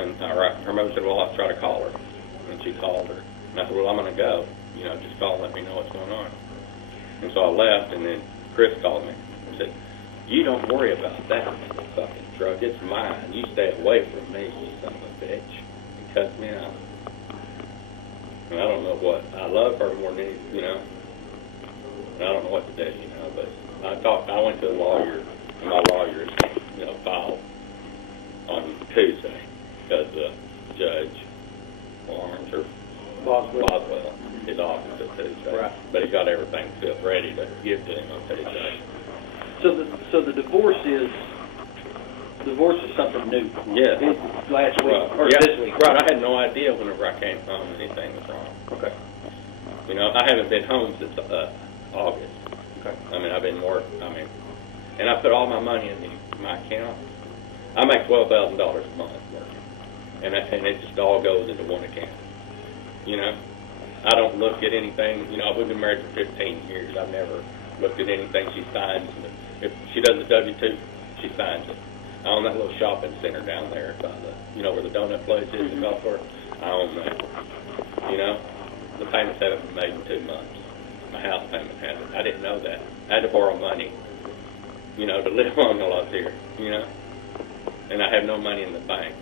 And her mother said, well, I'll try to call her. And she called her. And I said, well, I'm going to go. You know, just call and let me know what's going on. And so I left, and then Chris called me and said, you don't worry about that fucking truck. It's mine. You stay away from me, you son of a bitch. And cussed me out. And I don't know what. I love her more than anything, you know. And I don't know what to do, you know. But I went to the lawyer, and my lawyers, you know, filed on Tuesday because Judge Barnes or Boswell, his office at Tuesday. Right. But he got everything ready to give to him on Tuesday. So the divorce is something new. Yeah. Last week Right. or Yeah. this week. Right. I had no idea whenever I came home anything was wrong. Okay. You know, I haven't been home since August. Okay. I mean, I've been and I put all my money in my account. I make $12,000 a month working, and it just all goes into one account. You know, I don't look at anything. You know, we've been married for 15 years. I've never looked at anything she signs. If she does a W-2, she signs it. I own that little shopping center down there by where the donut place is, the golf course. I own that. You know, the payments haven't been made in 2 months. My house payment hasn't. I didn't know that. I had to borrow money, you know, to live on while I was here, you know. And I have no money in the bank.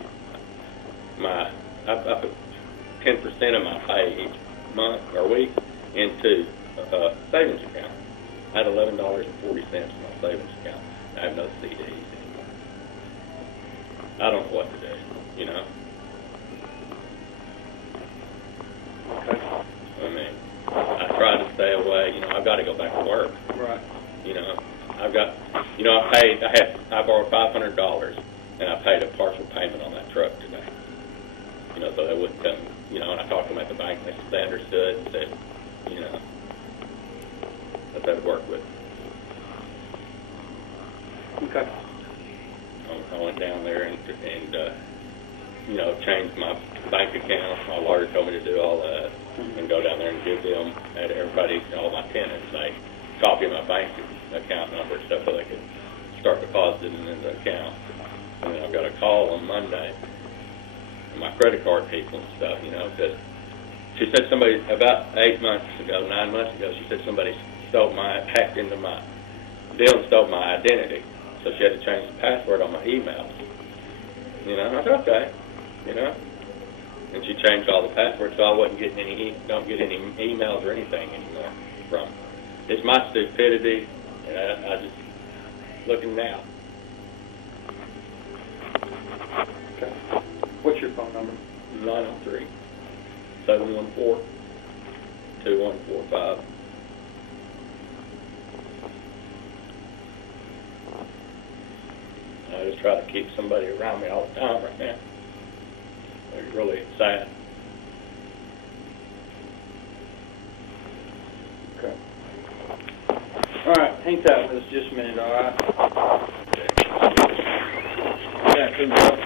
I put 10% of my pay each month or week into a savings account. I had $11.40 in my savings account. I have no CDs anymore. I don't know what to do, you know. Okay. I mean, I try to stay away. You know, I've got to go back to work. Right. You know, I borrowed $500, and I paid a partial payment on that truck today. You know, so they wouldn't come, you know, and I talked to them at the bank, and they understood and said, you know, that they would work with. Okay. I went down there and you know, changed my bank account. My lawyer told me to do all that and go down there and give them, and everybody, all my tenants, a copy of my bank account number and stuff so they could start depositing in the account. And then I got a call on Monday from my credit card people and stuff, you know, that she said somebody, about 9 months ago, she said somebody hacked into my deal and stole my identity. So she had to change the password on my emails. You know, I said, okay, you know. And she changed all the passwords so I wasn't getting don't get any emails or anything anymore from her. It's my stupidity, and I just, looking now. Okay. What's your phone number? 903-714-2145. I just try to keep somebody around me all the time right now. It's really sad. Okay. All right, hang tight with us just a minute, all right? Yeah, good job.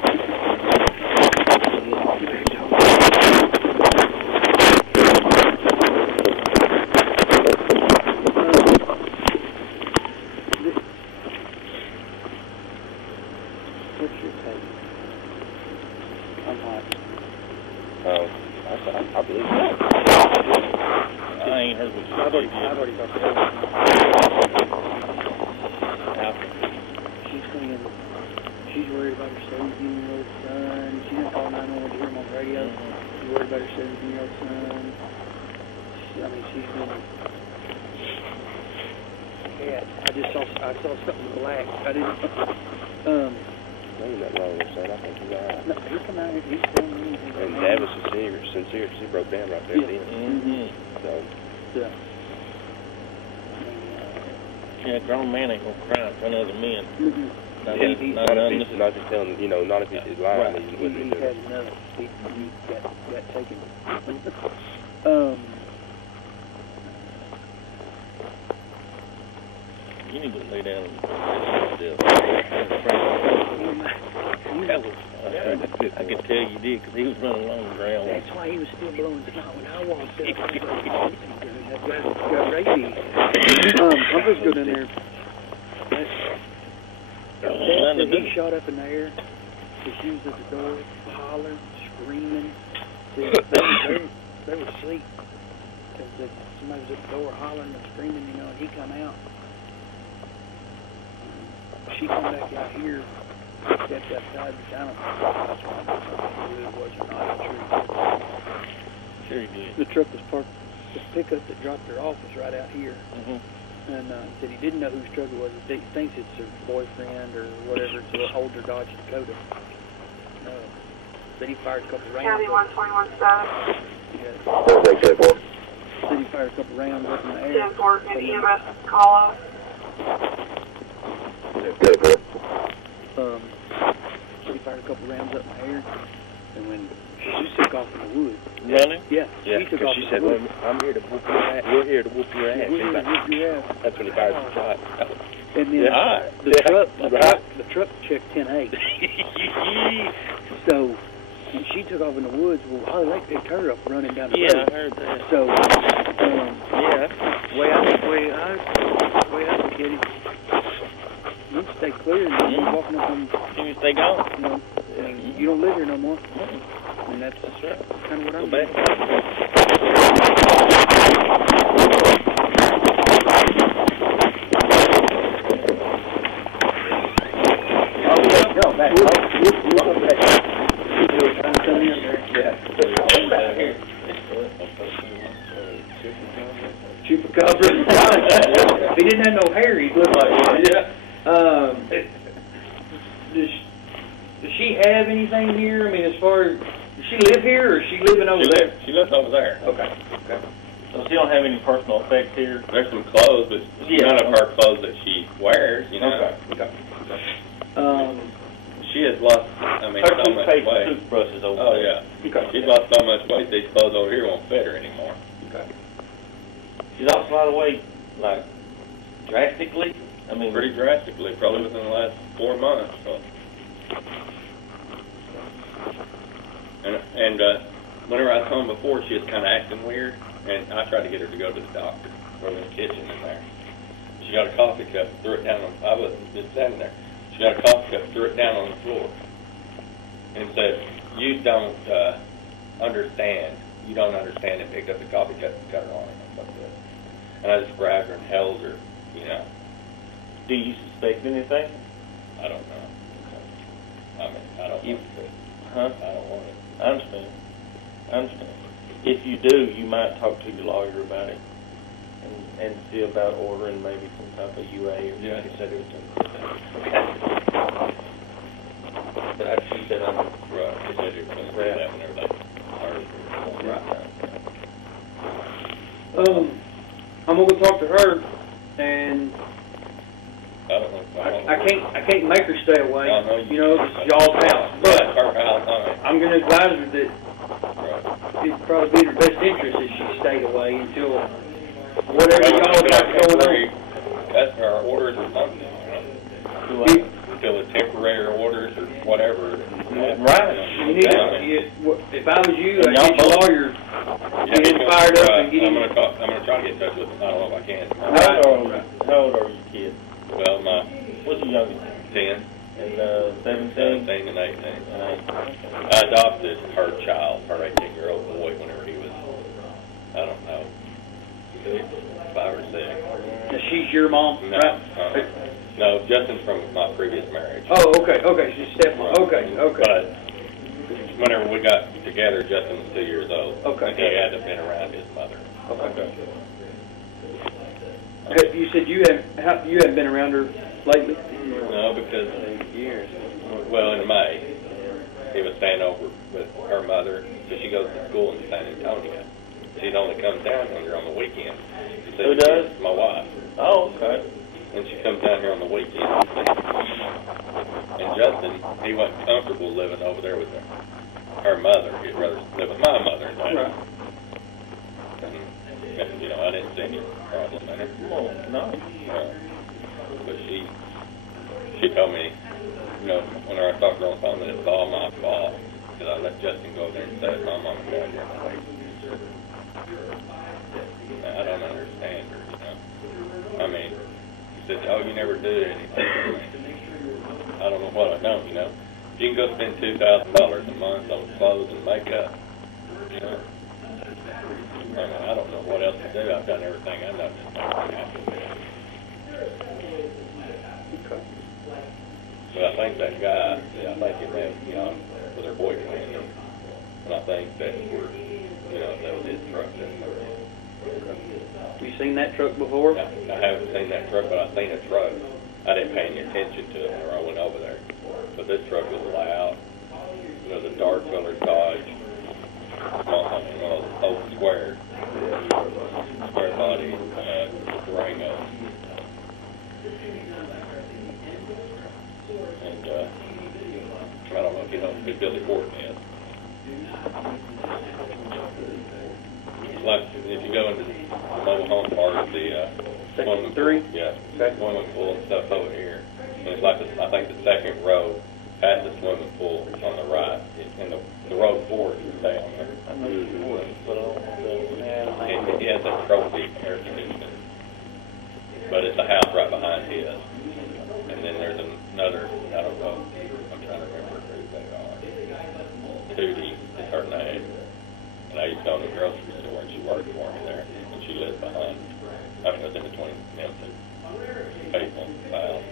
What's your take? I'm hot. I believe that. I ain't heard what you said. I've already talked to her. She's worried about her 17-year-old son. She didn't call 911 to hear him on the radio. She's worried about her 17-year-old son. She's been... Yeah, I saw something black. I didn't... Ain't nothing wrong with that. I think he's all right. No, he come out here, he's telling me anything. And Dad was sincere. She broke down right there at the end. Mm-hmm. So, Yeah. Yeah, a grown man ain't gonna cry in front of other men. Mm-hmm. Not just telling, you know, not if he's lying. Right. He had enough. He got taken. You need to lay down and I could tell you did because he was running along the ground. That's why he was still blowing snot when I walked up. That guy's got rabies. I'm just going in there. He shot up in the air. 'cause she was at the door, hollering, screaming. See, they were asleep. Because somebody was at the door hollering and screaming, you know, and he come out. She come back out here, stepped outside, but I don't know who it was or not. I'm sure he did. Sure he did. The truck was parked, the pickup that dropped her off was right out here. And he said he didn't know whose truck it was. He thinks it's her boyfriend or whatever. It's an older Dodge Dakota. Said he fired a couple rounds. County 121-7. Yeah. Said he fired a couple rounds up in the air. 10-4, maybe EMS call out. Said he fired a couple rounds up in the air. And when she took off in the woods. Really? Yeah. Yeah, She took because off she in said, the well, woods. I'm here to whoop your ass. We're here to whoop your ass. We're here to whoop your ass. That's when he fired the shot. And then Yeah. the truck checked 10-8. So when she took off in the woods, well, Holly Lake picked her up running down the road. Yeah, I heard that. So, Yeah. way out, Kitty. You stay clear and you're walking up on, Can you stay gone? you know, and you don't live here no more. And that's right. kind of what I'm Go doing. No, back. We'll go back. You were trying to come in there. Yeah. Chupacabra. He didn't have no hair. He looked like one. Yeah. Does she have anything here? I mean, as far as, does she live here or is she living over there? She lives over there. Okay. So she don't have any personal effects here? There's some clothes, but Yeah. none of her clothes that she wears, you know. Okay. She has lost, I mean, Her so much toothpaste and weight. toothbrushes over Oh, there. yeah. Okay. She's lost so much weight, these clothes over here won't fit her anymore. Okay. She lost a lot of weight, like, drastically? I mean, Pretty drastically, probably within the last 4 months. So. And whenever I was home before, she was kind of acting weird, and I tried to get her to go to the doctor. We're in the kitchen in there. She got a coffee cup, threw it down on, I was just standing there. She got a coffee cup, threw it down on the floor, and said, you don't understand. You don't understand, and picked up the coffee cup and cut her on it. And I just grabbed her and held her, you know. do you suspect anything? I don't know. I mean, I don't want to. Huh? I don't want it. I understand. If you do, you might talk to your lawyer about it and see about ordering maybe some type of UA or Yeah, he said it was But she said I'm right. He said it was going to be that whenever they Right. I'm gonna go talk to her, and I don't know. I can't make her stay away. I know You know, this is y'all's house, but her house, I mean. I'm gonna advise her that Right. it'd probably be in her best interest if she stayed away until whatever y'all got going on. That's our orders or something, you know. Until the temporary orders or whatever. Right. You need if I was you, I'd get your lawyer getting fired up and get I'm him. gonna try to get in touch with him. I don't know if I can. How old are your kids? Well, What's your youngest? 10, And 17? 17, and 18. I adopted her child, her 18-year-old boy, whenever he was, I don't know, 5 or 6. Now, she's your mom, No, right? no, Justin's from my previous marriage. Oh, okay, she's stepmom. Okay. But whenever we got together, Justin was 2 years old. Okay. And he hadn't been around his mother. Okay. You said you haven't been around her lately? No, because well, in May, he was staying over with her mother, so she goes to school in San Antonio. She'd only come down here on the weekend. Who does? My wife. Oh, okay. And she comes down here on the weekend. And Justin, he wasn't comfortable living over there with her mother. He'd rather live with my mother. Right. And, you know, I didn't see any problem in it. Oh, no. But she told me, you know, when I talked to her on the phone, that it's all my fault. Because I let Justin go there and stay with my mom and dad here. I don't understand her, you know. I mean, she said, oh, you never did anything. I don't know what I don't, you know. If You can go spend $2,000 a month on clothes and makeup. You know? I mean, I don't know what else to do. I've done everything I know. But I think that guy, I think it may be on with her boyfriend. And I think that that was his truck. You seen that truck before? I haven't seen that truck, but I've seen a truck. I didn't pay any attention to it whenever I went over there. But this truck was loud. The dark colored Dodge. Old square body, Durango. And I don't know if you know who Billy Horton is. Like if you go into the mobile home part of the Section 3? Yeah, swimming pool and stuff over here. And it's like I think the second row past the swimming pool on the right, and the road forward is down there. I know you would, but I don't know. He has a trophy air conditioning, but it's a house right behind his. And then there's another, I don't know, I'm trying to remember who they are. Tootie is her name. And I used to go to the grocery store and she worked for me there. And she lived behind. I mean, it was in between Memphis. Faithful, South.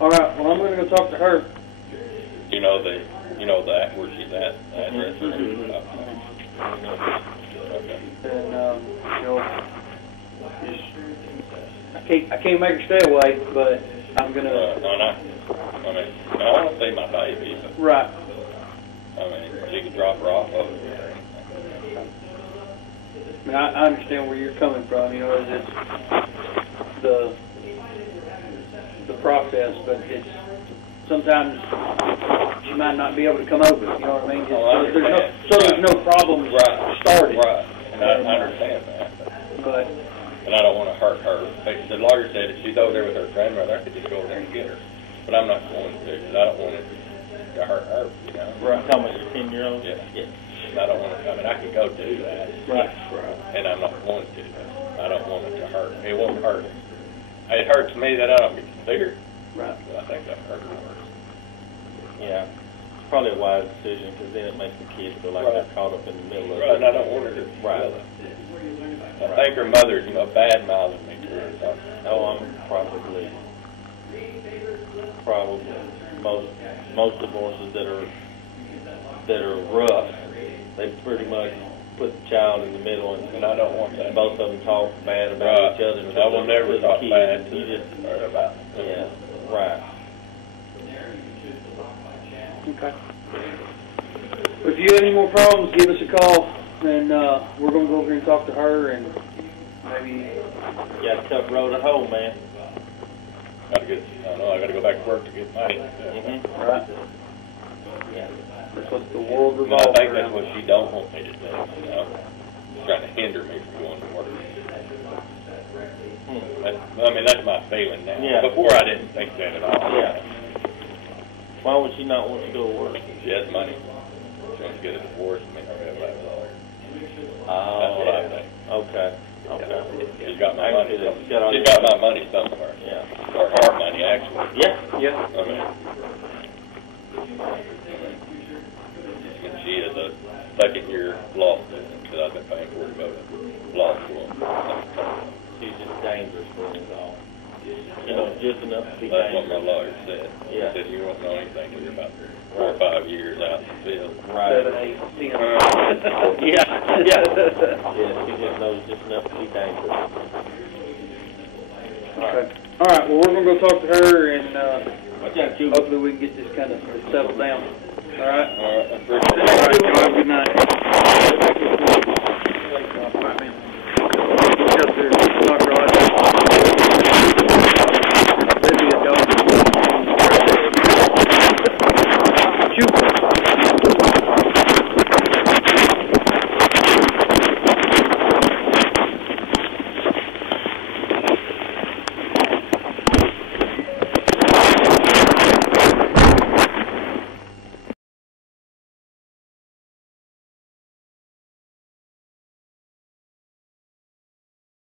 All right, well, I'm going to go talk to her. You know that where she's at, address? Mm-hmm. Okay. And, I can't make her stay away, but I'm going to... I want to see my baby, but... Right. I mean, she can drop her off over there. I mean, I understand where you're coming from, it's the process, but it's sometimes she might not be able to come over, you know what I mean? There's no problem started. Right, and I understand that. But and I don't want to hurt her. The lawyer said if she's over there with her grandmother, I could just go over there and get her. But I'm not going to, because I don't want it to hurt her, Right. Talking about your 10-year-old? Yeah. I don't want to, I can go do that. Right. And I'm not going to. I don't want it to hurt. It won't hurt. It hurts me that I don't get to see her. Right. But I think that hurts her. Yeah. It's probably a wise decision, because then it makes the kids feel like they're caught up in the middle of it. Right, and I don't want her to. Right. I think her mother's, bad mouthing me to her. So. Oh, I'm probably most divorces that are rough, they pretty much put the child in the middle, and I don't want that. Both of them talk bad about each other. And I will never talk bad to you just her about. Yeah, right. Okay. If you have any more problems, give us a call, and we're going to go over here and talk to her, and maybe... You got a tough road to hoe, man. I got to go back to work to get money. Mm-hmm. Right. Yeah. That's what the world I revolves think around. that's what she don't want me to do, trying to hinder me from going to work. That's my feeling now. Yeah. Before I didn't think that at all. Yeah. Why would she not want you to go to work? She has money. She wants to get a divorce and make her have $11. Oh. That's what I think. Okay. She's got my money. She's got my money somewhere. Yeah. Or our money, actually. Yeah. And she is a second-year law student because I've been paying for her to go to law school. She's just dangerous for us all. Just enough to be That's what my dangerous. lawyer said. Yeah. He said you won't know anything until you're about 4 or 5 years out in the field. Right. 7, 8, 10. Yeah. Yeah, she just knows just enough to be dangerous. Okay. All right, well, we're going to go talk to her, and you. hopefully we can get this kind of settled down. All right? All right, I appreciate it. All right, y'all have a good night. All right, man. Get up there, talk to her like that.